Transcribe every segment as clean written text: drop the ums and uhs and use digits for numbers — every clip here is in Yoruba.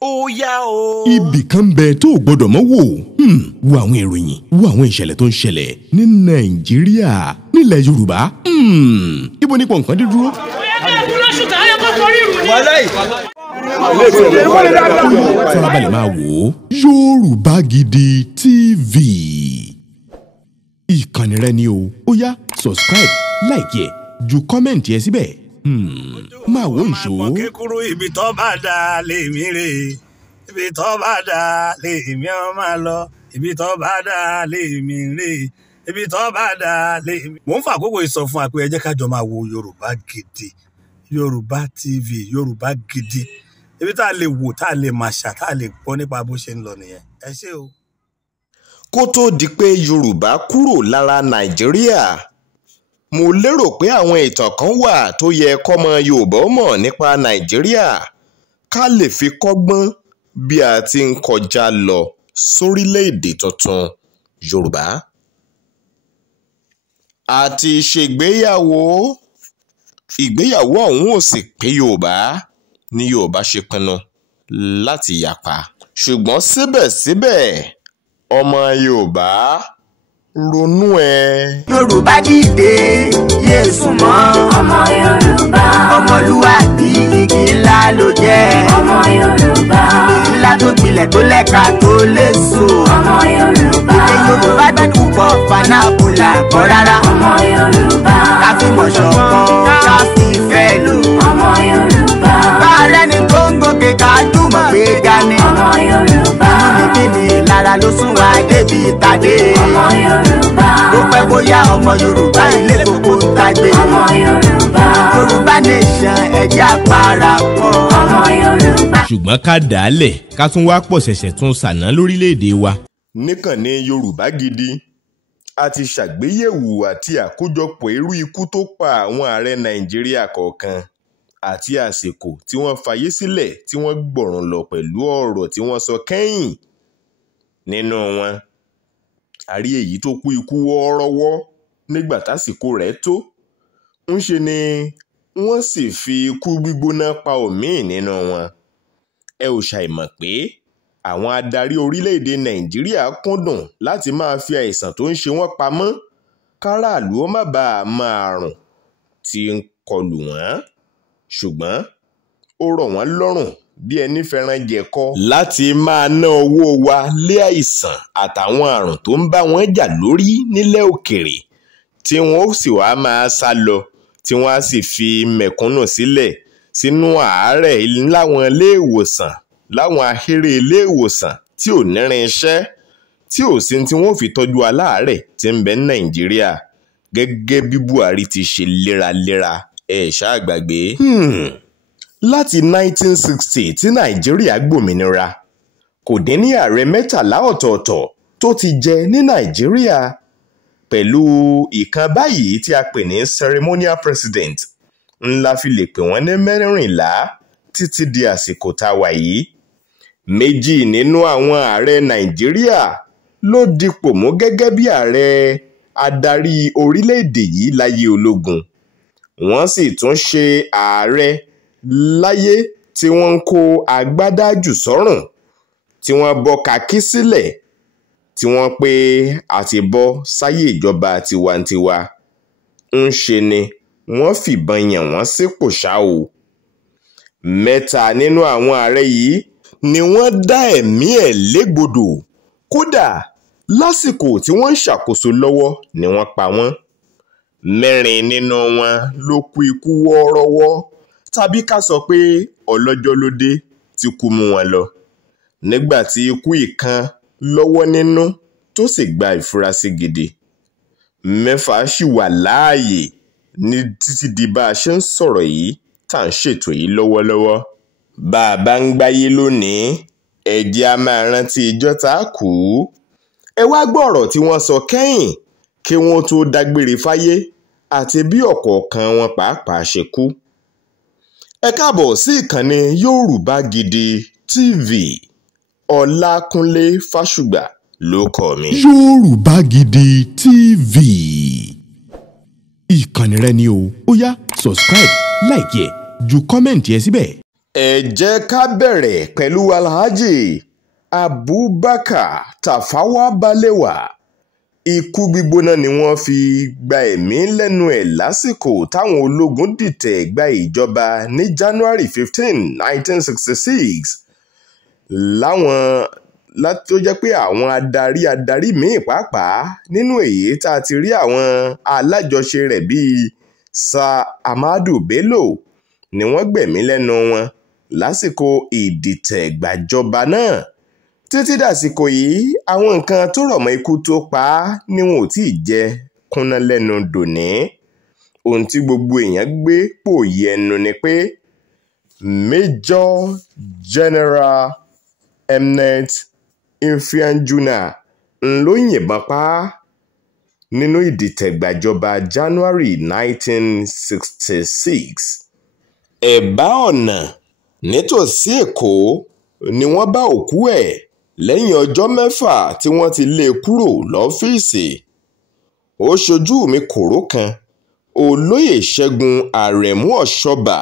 ó yá o. ibì kan bẹ tó o gbọdọ̀ mọ́ wò wo àwọn ìròyìn wo àwọn ìṣẹ̀lẹ̀ tó ń ṣẹlẹ̀ ní nàìjíríà nílẹ̀ yorùbá ibo ní pọ̀nkan dé dúró. farabalẹ̀ máa wò ó Yorùbá Gidi TV ìkànnì rẹ ni o ó yá subscribe like ẹ ju kọ́mẹ̀ntì ẹ síbẹ̀ máa wò ìṣó. kékeré ibi tó bá dá lèmi rè ibi tó bá dá lèmi ọ máa lọ ibi tó bá dá lèmi rè ibi tó bá dá lèmi. mo ń fa àkókò ìsọfún àpò ẹ jẹ́ ká jọ máa wo Yorùbá Gidi Yorùbá TV Yorùbá Gidi ibi tá a lè wò tá a lè máa ṣà tá a lè gbọ́ nípa bó ṣe ń lọ nìyẹn. ẹ ṣé o. kó tó di pé Yorùbá kúrò lára Nàìjíríà mo lérò pé àwọn ìtàn kan wà tó yẹ kọ́mọ Yorùbá mọ̀ nípa Nàìjíríà ká lè fi kọ́gbọ́n bí a ti ń kọjá lọ sórílẹ̀-èdè tuntun Yorùbá. a ti ṣègbéyàwó ìgbéyàwó ọ̀hún ò sì pé Yorùbá ní Yorùbá ṣe pinnu láti yapa ṣùgbọ́n síbẹ̀síbẹ̀ ọmọ Yorùbá ronú ẹ. Yorùbá dìde Yésù mọ́ ọmọ Yorùbá ọmọlúwàbí igi ńlá ló jẹ́ ọmọ Yorùbá igi ńlá tó gbilẹ̀ tó lẹ́ka tó léso ọmọ Yorùbá èdè Yorùbá gbẹ́dùn pọ̀ fanábùlà kọ́ rárá ọmọ Yorùbá ká fi mọ̀ ṣọ̀kan ká fi ìfẹ́ lò ọmọ Yorùbá báàrẹ́ ni tó ń gòkè ká jùmọ̀ gbé gani ọmọ Yorùbá níbi lára ló sún wa débi ìtàdé ọmọ Yorùbá ó pẹ́ bóyá ọmọ Yorùbá ilé gbogbo ń tagbe ọmọ Yorùbá Yorùbá nation ẹ̀jẹ̀ àparapọ̀ ọmọ Yorùbá. ṣùgbọ́n ká dàálẹ̀ ká tún wá pọ̀ ṣẹ̀ṣẹ̀ tún ṣàná lórílẹ̀‐èdè wa. níkànnì Yorùbá Gidi a ti ṣàgbéyẹ̀wò àti àkójọpọ̀ irú ikú tó pa àwọn ààrẹ Nàìjíríà kọ̀ọ̀kan àti àsìkò tí wọ́n fayé sílẹ̀ tí wọ́n gbọ̀run lọ pẹ̀lú ọ̀rọ̀ tí wọ́n sọ kẹ́yìn nínú wọn. a rí èyí tó kú ikú wọ́ọ́rọ́wọ́ nígbà tásìkò rẹ̀ tó ń ṣe ni wọ́n sì fi ikú gbígbóná pa òmíì nínú wọn. ẹ ò ṣàìmọ̀ pé àwọn adarí orílẹ̀-èdè Nàìjíríà kúndùn láti máa fi àìsàn tó ń ṣe wọ́n pamọ́ káràlú ó má bàa máa àrùn tí ń kọlù wọ́n ṣùgbọ́n ó rọ̀ wọ́n lọ́rùn bí ẹni fẹ́ràn jẹ̀kọ láti máa ná owó wa lé àìsàn àtàwọn àrùn tó ń bá wọn jà lórí nílẹ̀ òkèrè tí wọ́n ó sì wá máa sá lọ tí wọ́n á sì fi mẹ̀kúnnù sílẹ̀ sínú àárẹ̀ láwọn ilé ìwòsàn láwọn ahéré ilé ìwòsàn tí ò nírin iṣẹ́ tí ò sí tí wọ́n fi tọ́jú aláàárẹ̀ tí ń bẹ ní Nàìjíríà gẹ́gẹ́ bí Buhari ti ṣe léraléra ẹ̀ ṣáà gbàgbé. láti 1960 tí Nàìjíríà gbòmìnira kò dín ní ààrẹ 13 ọ̀tọ̀ọ̀tọ̀ tó ti jẹ ní Nàìjíríà pẹ̀lú ìkan báyìí tí a pè ní ceremonial president ńlá fi lè pè wọ́n ní 14 títí di àsìkò tá a wà yìí. 2 nínú àwọn ààrẹ Nàìjíríà ló dipò mú gẹ́gẹ́ bí ààrẹ adarí orílẹ̀-èdè yìí láyé ológun wọ́n sì tún ṣe ààrẹ láyé tí wọ́n ń kó agbádá jù sọ́rùn tí wọ́n bọ́ kakí sílẹ̀ tí wọ́n pé àti bọ́ sáyé ìjọba tiwantiwa ń ṣe ni wọ́n fìbọn yàn wọ́n sípò ṣá o. 3 nínú àwọn ààrẹ yìí ni wọ́n dá ẹ̀mí ẹ̀ légbodò kódà lásìkò tí wọ́n ń ṣàkóso lọ́wọ́ ni wọ́n pa wọ́n. 4 nínú wọn ló kú ikú wọ́ọ́rọ́wọ́ tàbí ká sọ pé ọlọ́jọ́ ló dé tí kú mú wọn lọ nígbà tí ikú ìkan lọ́wọ́ nínú tó sì gba ìfurasí gidi. 4 sì wà láàyè ní títí di bá a ṣe ń sọ̀rọ̀ yìí tá à ń ṣètò yìí lọ́wọ́lọ́wọ́. bá a bá ń gbáyé lónìí ẹ jẹ́ á máa rántí ijọ́ tá a kú. ẹ wá gbọ́ ọ̀rọ̀ tí wọ́n sọ kẹ́yìn kí wọ́n tó dágbére fáyé àti bí ọ̀kọ̀ọ̀kan wọn pàápàá ṣe kú. ẹ káàbọ̀ sí ìkànnì Yorùbá Gidi TV Ọlákúnlé Fásùgbà ló kọ mi. Yorùbá Gidi TV ìkànnì rẹ ni o ó yá subscribe like ẹ ju kọ́mẹ̀ntì ẹ síbẹ̀. ẹ jẹ́ ká bẹ̀rẹ̀ pẹ̀lú Alhaji Abubakar Tafawa Balewa. Ikú gbígbóná ni wọ́n fi gba ẹ̀mí lẹ́nu ẹ̀ lásìkò táwọn ológun dìtẹ̀ gba ìjọba ní January 15, 1966. Tó jẹ́ pé àwọn adarí míì pàápàá nínú èyí tá a ti rí àwọn alájọṣe rẹ̀ bíi Sir Ahmadu Bello ni wọ́n gbẹ̀mí lẹ́nu wọn lásìkò ìdìtẹ̀gbàjọba náà. Títí dàsìkò yìí àwọn nǹkan tó rọ̀ mọ́ ikú tó pa á ni wọn ò tí ì jẹ kúnná lẹ́nu dòní. Ohun tí gbogbo èèyàn gbé pòyì ẹnu ni pé Major General Eminent Ifeanjuna ló yìnbọn pa á nínú ìdìtẹ̀gbàjọba January 1966. Ẹ̀bá ọ̀nà nítòsí Èkó ni wọ́n bá òkú ẹ̀ lẹ́yìn ọjọ́ 6 tí wọ́n ti lé e kúrò lọ́fíìsì. Ó ṣojú mi kòró kan Olóyè Ṣẹ́gun Àrẹ̀mú Ọ̀ṣọ́bà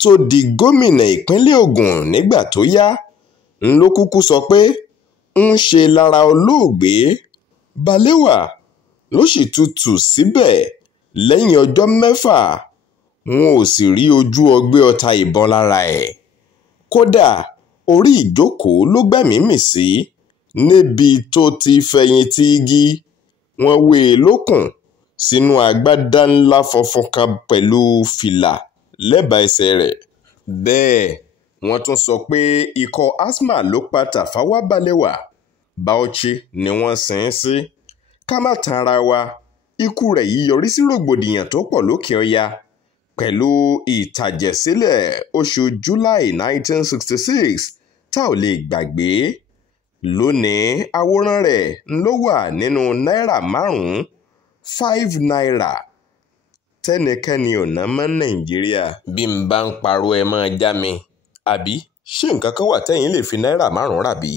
tó di gómìnà ìpínlẹ̀ Ògùn nígbà tó yá ló kúkú sọ pé ń ṣe lára olóògbé Balewa ló sì tutù síbẹ̀ lẹ́yìn ọjọ́ 6 wọn ò sì rí ojú ọgbẹ́ ọta ìbọn lára ẹ̀. Kódà orí ìjókòó ló gbẹ̀mí mì sí níbi tó ti fẹ̀yìntì igi. Wọ́n wé e lókùn sínú agbádá ńlá funfun kan pẹ̀lú fìlà lẹ́bàá ẹsẹ̀ rẹ̀. Bẹ́ẹ̀ wọ́n tún sọ pé ikọ́ asthma ló pa Tafawa Balewa. Bauchi ni wọ́n sin ín sí. Ká má tan ara wa, ikú rẹ̀ yìí yọrí sí rògbòdìyàn tó pọ̀ lókè ọya pẹ̀lú ìtàjẹ̀sílẹ̀ oṣù July 1966 tá ò lè gbàgbé. Lónìí àwòrán rẹ̀ ló wà nínú náírà 5 náírà tẹ́nikẹ́ni ò ná mọ́ Nàìjíríà. Bí n bá ń parọ́ ẹ máa já mi, àbí ṣé nǹkan kan wà tẹ́yìn lè fi náírà 5 rà bí?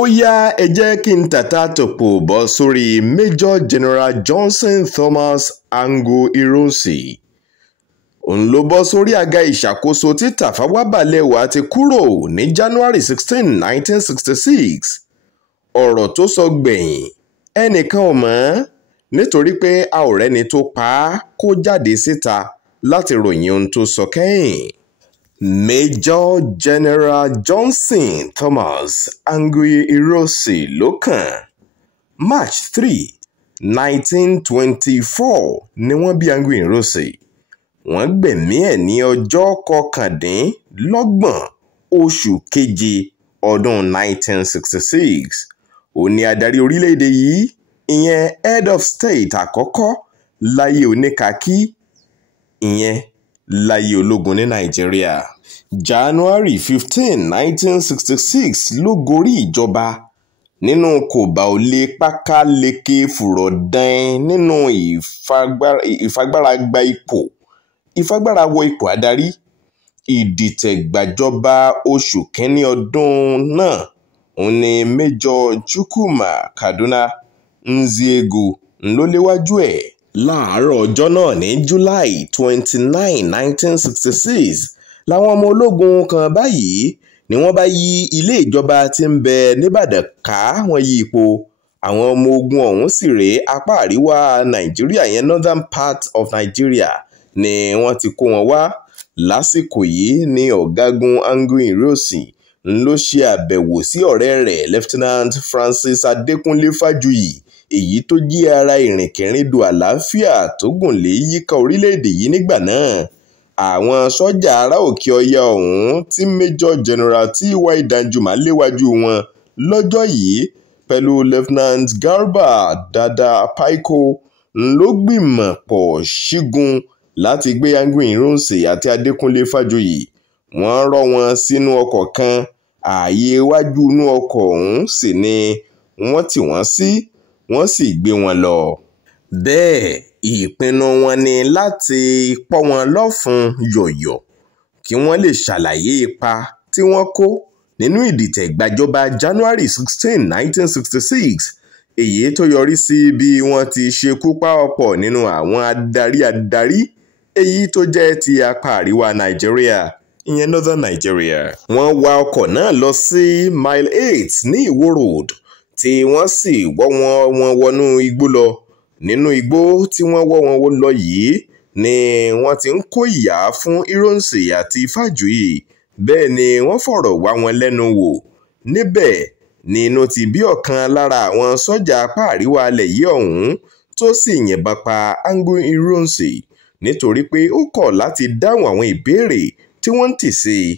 Ó yá ẹ jẹ́ kí n tàtà tòpò bọ́ sórí Major General Johnson Thomas Ango Ironsi. Òun ló bọ́ sórí àga ìṣàkóso tí Tafawa Balewa ti kúrò ní January 16, 1966. Ọ̀rọ̀ tó sọ gbẹ̀yìn ẹnìkan ò mọ̀ nítorí pé a ò rẹ́ni tó pa á kó jáde síta láti ròyìn ohun tó sọ kẹ́yìn. Major General Johnson Thomas Ango Ironsi ló kàn. March 3, 1924 ni wọ́n bí Ango Ironsi. Wọ́n gbẹ̀mí ẹ̀ ní ọjọ́ 29 oṣù keje ọdún 1966. Ó ní adarí orílẹ̀-èdè yìí, ìyẹn head of state àkọ́kọ́ láyé oníkàkí, ìyẹn láyé ológun ní Nàìjíríà. January 15, 1966 ló gorí ìjọba nínú kòbá olè pákáleke fùrọ̀dán nínú ìfagbára wọ ipò adarí. Ìdìtẹ̀gbàjọba oṣù kínní ọdún náà òun ni Major Chukwuma Kaduna Nzeego ló léwájú ẹ̀. Láàárọ̀ ọjọ́ náà ní July 29, 1966 làwọn ọmọ ológun kan báyìí ni wọ́n bá yí ilé ìjọba tí ń bẹ nìbàdàn ká, wọ́n yí ipò. Àwọn ọmọ ogun ọ̀hún sì rèé apá àríwá Nàìjíríà, yẹn northern part of Nigeria ni wọ́n ti kó wọn wá. Lásìkò yìí ni ọ̀gágun Ango Ironsi ló ṣe àbẹ̀wò sí ọ̀rẹ́ rẹ̀ Lieutenant Francis Adékúnlé Fájuyì, èyí tó jí ara ìrìnkèrindò àlàáfíà tó gùn lé yíká orílẹ̀-èdè yìí nígbà náà. Àwọn sọ́jà ará òkè ọya ọ̀hún tí Major General T.Y. Danjuma léwájú wọn lọ́jọ́ yìí pẹ̀lú Lieutenant Garba Dada Paiko ló gbìmọ̀ pọ̀ ṣígun láti gbé Ango Ironsi àti Adékúnlé Fájuyì. Wọ́n rọ́ wọn sínú ọkọ̀ kan, ààyè iwájú inú ọkọ̀ ọ̀hún sì ni wọ́n tì wọ́n sí, wọ́n sì gbé wọn lọ. Bẹ́ẹ̀ ìpinnu wọn ni láti pọ́ wọn lọ́fun yọ̀yọ̀ kí wọ́n lè ṣàlàyé ipa tí wọ́n kó nínú ìdìtẹ̀gbàjọba January 16, 1966, èyí tó yọrí sí bí wọ́n ti ṣekú pa ọ̀pọ̀ nínú àwọn adarí èyí tó jẹ́ ti apá àríwá Nàìjíríà, ìyẹn Northern Nigeria. Wọ́n wa ọkọ̀ náà lọ sí Mile 8 ní Ìwó Road tí wọ́n sì wọ́ wọn wọnú igbó lọ. Nínú igbó tí wọ́n wọ́ wọn lọ yìí ni wọ́n ti ń kó ìyà fún Ironsi àti Fájuyì, bẹ́ẹ̀ ni wọ́n fọ̀rọ̀ wá wọn lẹ́nu wò. Níbẹ̀ ni inú ti bí ọ̀kan lára àwọn sọ́jà apá àríwá alẹ̀ yìí ọ̀hún tó sì yìnbọn pa Angu Ironsi nítorí pé ó kọ̀ láti dáhùn àwọn ìbéèrè tí wọ́n ń tì sí i,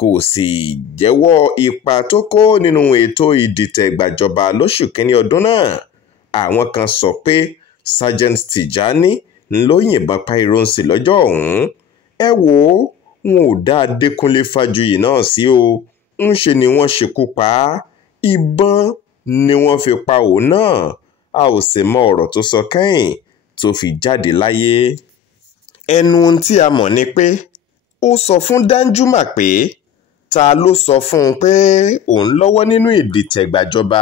kò sì jẹ́wọ́ ipa tó kó nínú ètò ìdìtẹ̀gbàjọba lóṣù kínní ọdún náà. Àwọn kan sọ pé Sergeant Tijani ló yìnbọn pa Ironsi lọ́jọ́ ọ̀hún. Ẹ wò ó, wọn ò dá Adékúnlé Fájuyì náà sí o, ńṣe ni wọ́n ṣekú pa á, ìbọn ni wọ́n fi pa òun náà. A ò sì mọ ọ̀rọ̀ tó sọ kẹ́yìn tó fi jáde láyé. Ẹnu tí a mọ̀ ni pé ó sọ fún Danjuma pé ta ló sọ fún un pé òun lọ́wọ́ nínú ìdìtẹ̀gbàjọba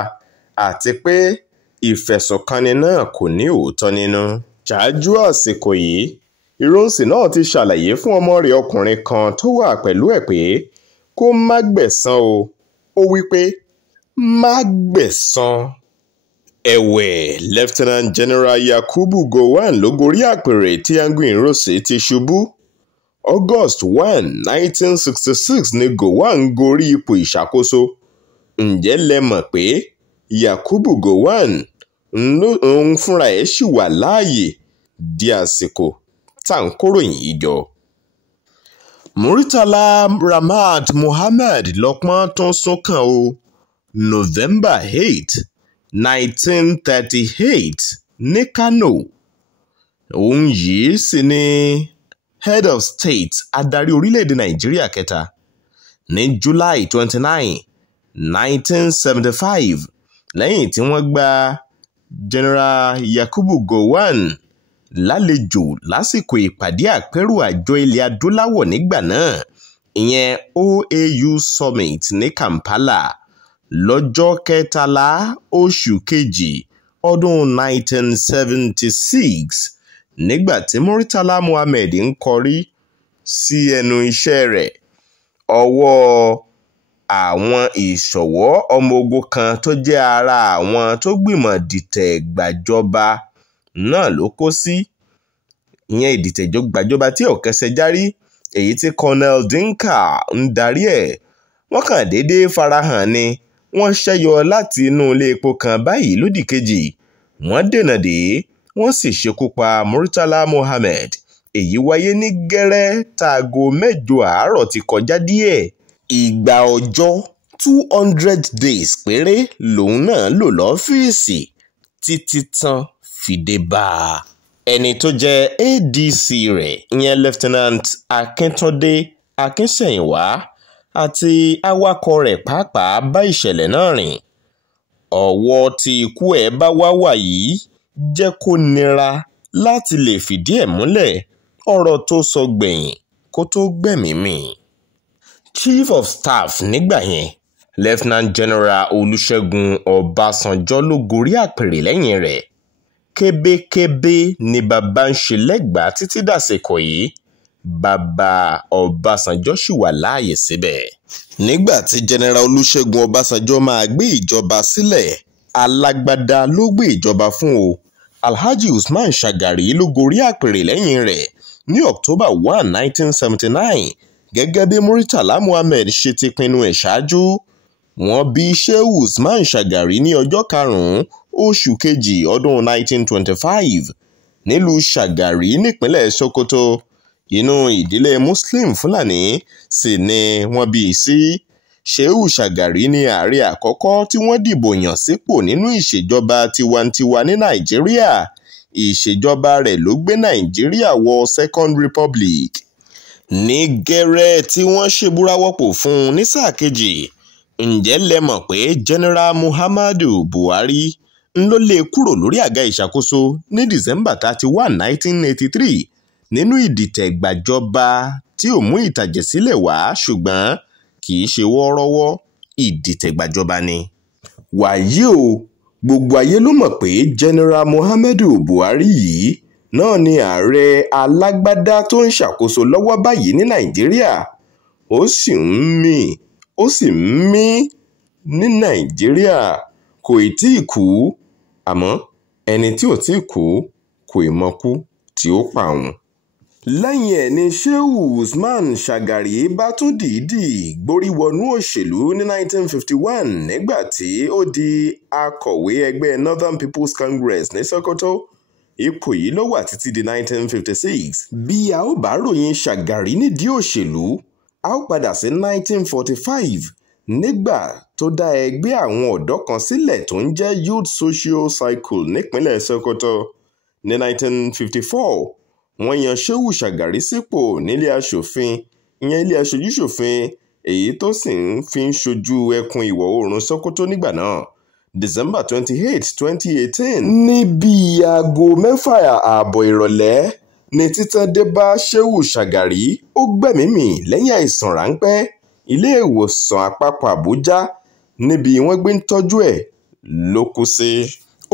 àti pé ìfẹ̀sùnkanni náà kò ní òótọ́ nínú. Ṣáájú àsìkò yìí, Ironsi náà ti ṣàlàyé fún ọmọ rẹ̀ ọkùnrin kan tó wà pẹ̀lú ẹ̀ pé kó má gbẹ̀san o. Ó wí pé má gbẹ̀san. Ẹ̀wẹ̀, Lieutenant General Yakubu Gowon ló gorí àpèrè tí Angu Ironsi ti ṣubú. August 1, 1966 ni Gowon gorí ipò ìṣàkóso. Ǹjẹ́ lẹ mọ̀ pé Yakubu Gowon òun fúnra ẹ̀ ṣì wà láàyè di àsìkò tá à ń kóròyìn yìí jọ. Murtala Ramad Mohammed lọ́pọ́n tó ń súnkàn o. November 8, 1938 ní Kano. Òun yìí sì ni Head of State adarí orílẹ̀-èdè Nàìjíríà kẹta. Ní July 29, 1975 lẹ́yìn tí wọ́n gba General Yakubu Gowon lálejò lásìkò ìpàdé àpérò àjọ ilẹ̀ adúláwọ̀ nígbà náà, ìyẹn OAU Summit ní Kampala lọ́jọ́ kẹtàlá oṣù kejì ọdún 1976 nígbà tí Murtala Muhammed ń kọrí sí ẹnu iṣẹ́ rẹ̀. Ọwọ́ àwọn ìṣọ̀wọ́ ọmọ ogun kan tó jẹ́ ara àwọn tó gbìmọ̀ dìtẹ̀gbàjọba náà ló kó sí, ìyẹn ìdìtẹ̀gbàjọba tí ò kẹsẹ̀ járí, èyí tí Colonel Dinka ń darí ẹ̀. Wọ́n kàn déédéé farahàn ni wọ́n ṣẹ́yọ láti inú ilé epo kan báyìí lódì kejì. Wọ́n dènà dé, wọ́n sì ṣekú pa Murtala Muhammed. Èyí wáyé ní gẹ́rẹ́ táago 8 àárọ̀ ti kọjá díẹ̀. Ìgbà ọjọ́ 200 days péré lòun náà lò lọ́fíìsì títí tán fi dé bá a. Ẹni tó jẹ́ ADC rẹ̀, ìyẹn Lieutenant Akíntúndé Akínsẹ̀yìnwá àti awakọ̀ rẹ̀ pàápàá bá ìṣẹ̀lẹ̀ náà rìn. Ọwọ́ tí ikú ẹ̀ bá wá wà yìí jẹ́ kó nira láti lè fìdí ẹ̀ múlẹ̀ ọ̀rọ̀ tó sọ gbẹ̀yìn kó tó gbẹ̀mí mì. Chief of Staff nígbà yẹn, Lieutenant General Olúṣẹ́gun Ọbásanjọ́ ló gorí àpèrè lẹ́yìn rẹ̀. Kébékébé ni bàbá ń ṣe lẹ́gbàá títí dàsìkò yìí. Bàbá Ọbásanjọ́ ṣì wà láàyè síbẹ̀. Nígbà tí General Olúṣẹ́gun Ọbásanjọ́ máa gbé ìjọba sílẹ̀, alágbádá ló gbé ìjọba fún o. Alhaji Usman Shagari ló gorí àpèrè lẹ́yìn rẹ̀ ní October 1, 1979 gẹ́gẹ́ bí Murtala Muhammed ṣe ti pinnu ẹ̀ ṣáájú. Wọ́n bí Shehu Usman Shagari ní ọjọ́ 5 oṣù kejì ọdún 1925 nílùú Shagari nípínlẹ̀ Sokoto. Inú ìdílé Muslim Fúlàní sì ni wọ́n bí i sí. Shehu Shagari ní ààrẹ àkọ́kọ́ tí wọ́n dìbò yàn sípò nínú ìṣèjọba tiwantiwa ní Nàìjíríà. Ìṣèjọba rẹ̀ ló gbé Nàìjíríà wọ Second Republic. Ní gẹ́rẹ́ tí wọ́n ṣèbúrawọ́pọ̀ fún un ní sáà kejì, ǹjẹ́ lẹ mọ̀ pé General Muhammadu Buhari ń ló lé kúrò lórí àga ìṣàkóso ní December 31, 1983 nínú ìdìtẹ̀gbàjọba tí ò mú ìtàjẹ̀sílẹ̀ wá, ṣùgbọ́n kì í ṣe wọ́ọ́rọ́wọ́ ìdìtẹ̀gbàjọba ni. Wàyí o, gbogbo ayé ló mọ̀ pé General Muhammadu Buhari yìí náà ni ààrẹ alágbádá tó ń ṣàkóso lọ́wọ́ báyìí ní Nàìjíríà ó sì ń mí ní Nàìjíríà kò tí ì kú àmọ́ ẹni tí ò tí ì kú kò ì mọ̀kú tí ó pa òun. lẹ́yìn ẹ̀ ni Shehu Usman Shagari bá tún dìídì gborí wọnú òṣèlú ní 1951 nígbà tí ó di akọ̀wé ẹgbẹ́ Northern People's Congress ní Sokoto. Ipò yìí ló wà títí di 1956. bí a ó bá ròyìn Shagari nídìí òṣèlú a ó padà sí 1945 nígbà tó dá ẹgbẹ́ àwọn ọ̀dọ́ kan sílẹ̀ tó ń jẹ́ Youth Social Cycle nípínlẹ̀ Sokoto. ní 1954 wọ́n yan Shehu Shagari sípò nílé aṣòfin ìyẹn ilé aṣojú-ṣòfin èyí tó sì ń fi ń ṣojú ẹkùn ìwọ̀ oòrùn Sokoto nígbà náà. December 28, 2018 ní bíi aago 6:30 ìrọ̀lẹ́ ní títàn dé bá Shehu Shagari ó gbẹ̀mímì lẹ́yìn àìsàn ráńpẹ́ ilé ìwòsàn àpapọ̀ Àbújá níbi wọ́n gbé ń tọ́jú ẹ̀ ló kú sí.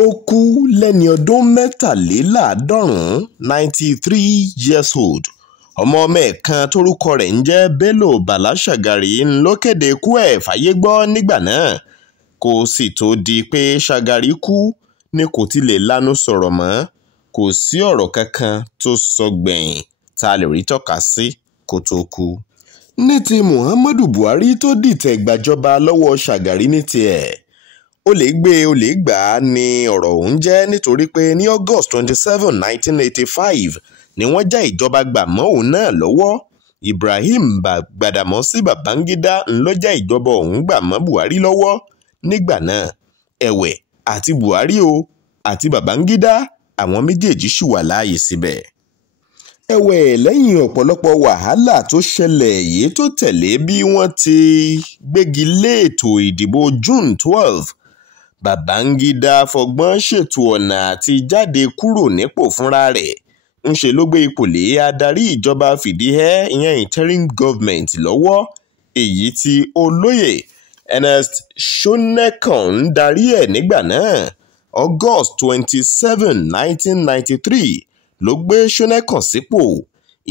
ó kú lẹ́ni ọdún 93 93 years old. ọmọ ẹ̀ kan tórúkọ rẹ̀ ń jẹ́ Bello Bala Shagari ló kéde ikú ẹ̀ fáyé gbọ́ nígbà náà kó sì tó di pé Shagari kú ni kò ti lè lanu sọ̀rọ̀ mọ́. kò sí ọ̀rọ̀ kankan tó sọ gbẹ̀yìn tá a lè rí tọ́ka sí kó tó kú. ní ti Muhammadu Buhari tó dìtẹ̀ gbàjọba lọ́wọ́ Shagari ní tiẹ̀ ó lè gbé ó lè gbà á ní ọ̀rọ̀ òun jẹ́ nítorí pé ní August 27, 1985 ni wọ́n já ìjọba gbà mọ́ òun náà lọ́wọ́. Ibrahim Gbàdàmọ́sí Babangida ló já ìjọba òun gbà mọ́ Buhari lọ́wọ́ nígbà náà. ẹ̀wẹ̀ àti Buhari àti Babangida àwọn méjèèjì ṣì wà láàyè síbẹ̀. ẹ̀wẹ̀ lẹ́yìn ọ̀pọ̀lọpọ̀ wàhálà tó ṣẹlẹ̀ èyí tó tẹ̀lé bí wọ́n ti gbégi lé ètò ìdìbò June 12, Babangida fọgbọ́n ṣètò ọ̀nà àti jáde kúrò nípò fúnra rẹ̀. ńṣe ló gbé ipò lé adarí ìjọba fìdíhẹ́ ìyẹn interim government lọ́wọ́ èyí tí olóyè Ernest Shonekan ń darí ẹ̀ nígbà náà. August 27, 1993 ló gbé Shonekan sípò.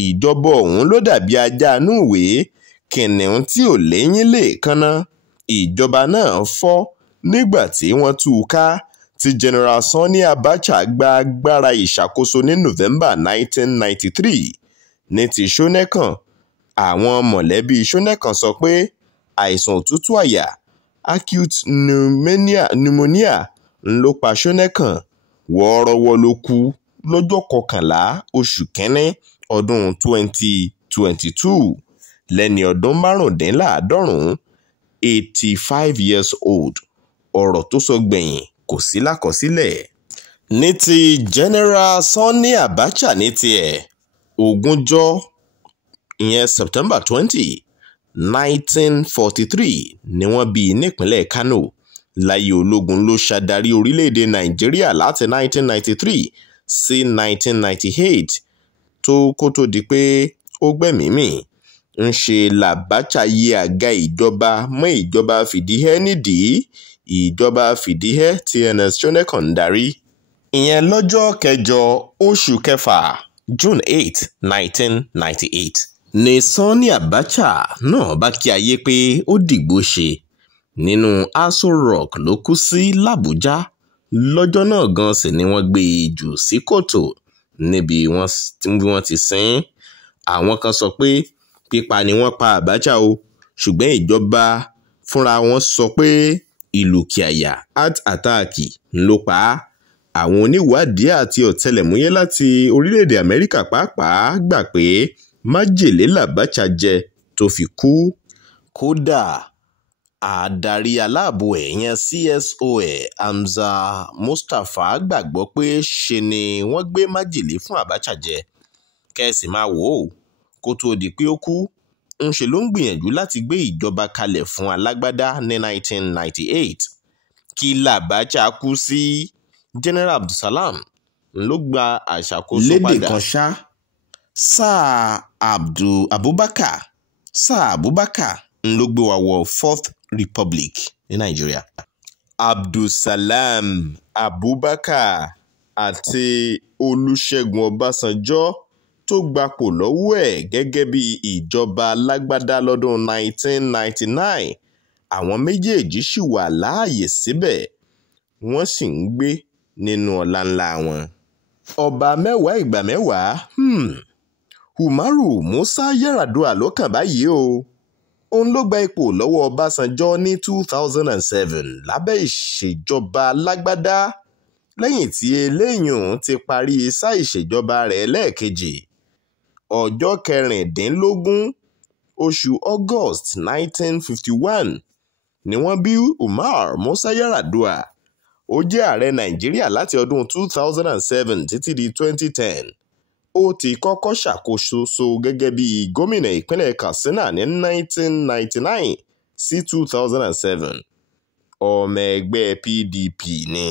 ìjọba ọ̀hún ló dàbí ajá inú ìwé kìnìún tí ò léyín lè kánná. ìjọba náà fọ́ nígbà tí wọ́n tú u ká tí General Sani Abacha gba agbára ìṣàkóso ní November 1993. ní ti Shonekan àwọn mọ̀lẹ́bí Shonekan sọ pé àìsàn òtútù àyà acute pneumonia ló pa Shonekan. wọ́ọ́rọ́wọ́ ló kú lọ́jọ́ 11 oṣù kínní ọdún 2022 lẹ́ni ọdún 95 85 years old. ọ̀rọ̀ tó sọ gbẹ̀yìn kò sí lákọsílẹ̀. ní ti General Sani Abacha ní tiẹ̀ ogúnjọ́ ìyẹn September 20, 1943 ni wọ́n bí i nípínlẹ̀ Kano. láyé ológun ló ṣàdarí orílẹ̀-èdè Nàìjíríà láti 1993 sí 1998 kó tó di pé ó gbẹ̀mímì. ńṣe làbáchà yí àga ìjọba mọ́ ìjọba fìdíhẹ́ nídìí ìjọba fìdíhẹ́ tí Ernest Shonekan ń darí. ìyẹn lọ́jọ́ 8 oṣù kẹfà June 8, 1998 ní Sani Abacha náà bá kí ayé pé ó dìgbò ṣe. nínú Aso Rock ló kú sí l'Àbújá. lọ́jọ́ náà gan sì ni wọ́n gbé e jù sí kòtò níbi wọ́n ti sin. àwọn kan sọ pé pípa ni wọ́n pa Abacha ṣùgbọ́n ìjọba fúnra wọn sọ pé ìlùkìàyà heart attack ló pa á. àwọn oníwádìí àti ọ̀tẹlẹ̀múyẹ́ láti orílẹ̀-èdè Amẹ́ríkà pàápàá gbà pé májèlé l'Abacha jẹ tó fi kú. kódà adarí aláàbò ẹ̀yẹn CSO Hamza Mustapha gbàgbọ́ pé ṣe ni wọ́n gbé májèlé fún Abacha jẹ. kẹ́sì máa wò ó kó tó di pé ó kú ńṣe ló ń gbìyànjú láti gbé ìjọba kalẹ̀ fún alágbádá ní 1998. kí l'Abacha kú sí General Abdulsalam ló gba àṣàkóso padà. lédè kan ṣá Sáà Abubakar ló gbé wa wọ 4th Republic ní Nàìjíríà. Abdulsalam Abubakar àti Olúṣẹ́gun Ọbásanjọ́ tó gbapò lọ́wọ́ ẹ̀ gẹ́gẹ́ bí ìjọba alágbádá lọ́dún 1999, àwọn méjèèjì ṣì wà láàyè síbẹ̀, wọ́n sì ń gbé nínú ọlá ńlá wọn. Ọba mẹ́wàá ìgbà mẹ́wàá, Umaru Musa Yar'Adua ló kàn báyìí o. Òun ló gba ipò lọ́wọ́ Ọbásanjọ́ ní 2007 lábẹ́ ìṣèjọba alágbádá lẹ́yìn tí eléyùn ti parí sáà ìṣèjọba rẹ̀ lẹ́ẹ̀kejì. Ọjọ́ 16 oṣù August 1951 ni wọ́n bí Umar Musa Yar'Adua. Ó jẹ́ ààrẹ Nàìjíríà láti ọdún 2007 títí di 2010. Ó ti kọ́kọ́ ṣàkóso gẹ́gẹ́ bí gómìnà ìpínlẹ̀ Katsina ní 1999 sí 2007. Ọmọ ẹgbẹ́ PDP ni.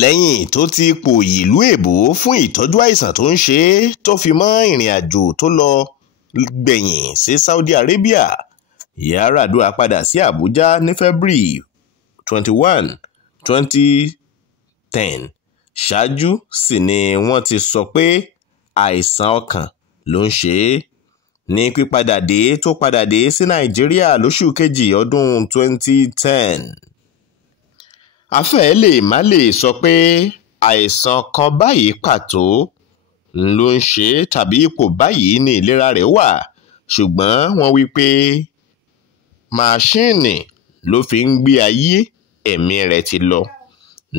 Lẹ́yìn tó ti pòyì ìlú èbó fún ìtọ́jú àìsàn tó ń ṣe é tó fi mọ́ ìrìn àjò tó lọ gbẹ̀yìn sí Saudi Arabia, Yar'Adua padà sí Abuja ní February 21, 2010. Ṣáájú sì ni wọ́n ti sọ pé àìsàn ọkàn ló ń ṣe é. Ní pípadàdé tó padà dé sí Nàìjíríà lóṣù kejì ọdún 2010. Afẹ́ lè má lè sọ pé àìsàn kan báyìí pàtó ló ń ṣe é tàbí ipò báyìí ní ìlera rẹ̀ wà, ṣùgbọ́n wọ́n wí pé máṣíìnì ló fi ń gbé ayé, ẹ̀mí rẹ̀ ti lọ.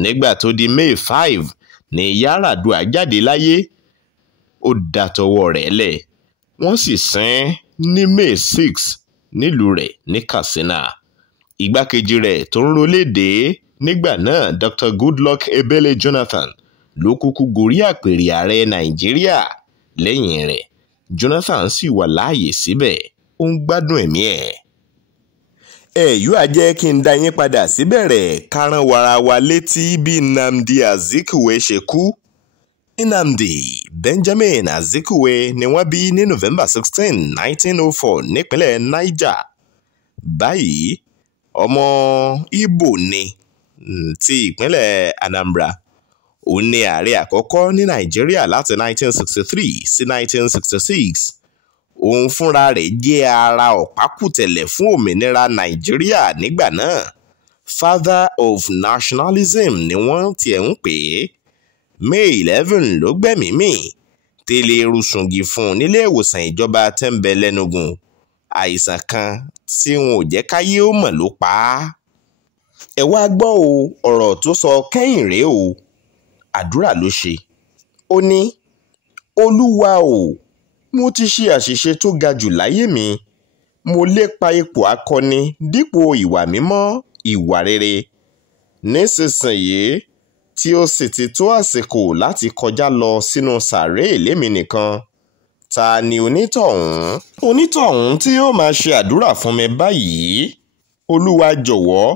Nígbà tó di May 5 ni Yar'Adua jáde láyé, ó dàtọwọ́ rẹ̀ lẹ̀. Wọ́n sì sin ní May 6 nílùú rẹ̀ ní Katsina. Igbákejì rẹ̀ tó ń rolédè nígbà náà, Dr. Goodluck Ebele Jonathan, ló kúkú gorí àpèrè ààrẹ Nàìjíríà lẹ́yìn rẹ̀. Jonathan sì wà láàyè síbẹ̀, ó ń gbádùn ẹ̀mí ẹ̀. Ẹ̀yú àjẹ́ kí n dá yín padà síbẹ̀rẹ̀ kárán wara wa létí bí Nnamdi Azikiwe ṣe kú. Nnamdi Benjamin Azikiwe ni wọ́n bí ní November 16, 1904 nípínlẹ̀ Niger. Báyìí ọmọ Ìgbò ni ti ìpínlẹ̀ Anambra. Òun ni ààrẹ àkọ́kọ́ ní Nàìjíríà láti 1963 sí 1966. Òun fúnra rẹ̀ jẹ́ ara ọ̀pákùtẹ̀lẹ̀ fún òmìnira Nàìjíríà nígbà náà. Father of Nationalism ni wọ́n tiẹ̀ ń pè é. May 11 ló gbẹ̀mí mì. Tẹ́lẹ̀ erùsùngì fún nílé ìwòsàn ìjọba tẹ́ḿbẹ̀ lẹ́nugun. Àìsàn kan tí wọn ò jẹ́ káyé ó mọ̀ ló pa á. Ẹ wá gbọ́ o, ọ̀rọ̀ tó sọ kẹ́yìn rèé o. Àdúrà ló ṣe. Ó ní, Olúwa o, mo ti ṣe àṣìṣe tó ga jù láyé mi. Mo lépa ipò akọni dípò ìwà mímọ́, ìwà rere. Nísinsìnyí tí ó sì ti tó àsìkò láti kọjá lọ sínú sàréè lémi nìkan. Ta ni onítọ̀hún? Onítọ̀hún tí ó máa ṣe àdúrà fún mi báyìí. Olúwa jọ̀wọ́,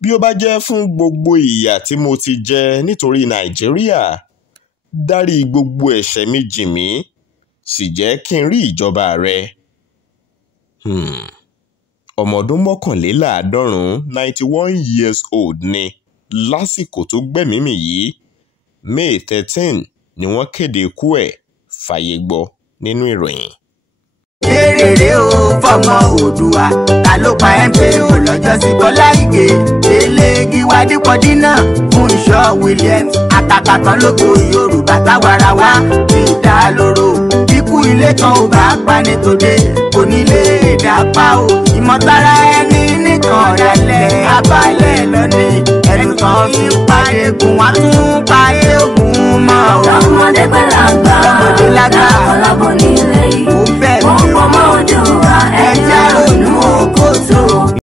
bí ó bá jẹ́ fún gbogbo ìyà tí mo ti jẹ nítorí Nàìjíríà, dárí gbogbo ẹ̀ṣẹ̀ mi jì mí, sì jẹ́ kí n rí ìjọba rẹ. Ọmọ ọdún 91, 91 years old ni lásìkò tó gbẹ̀mí mì yìí. May 13 ni wọ́n kéde ikú ẹ̀, fàyè gbọ́ nínú ìròyìn. Èrè o fọmọ Oòduà, ta ló pa MKO lọ́jọ́ sí Bọ́lá Ìgè, eléègì wádìpọ̀dí náà fún ìṣọ́ Williams, àtàkàtàn lóko Yorùbá táwarawa ti dá lóró. Ikú ilé kan ò bá pa ní tòde, kò ní lè dàpá o. Ìmọ̀tara ẹni nìkan rẹ̀lẹ̀ abalẹ̀ lọ́ní, ẹnu kan fi pàdé gùn wá tún pàdé ògùn mọ́ o.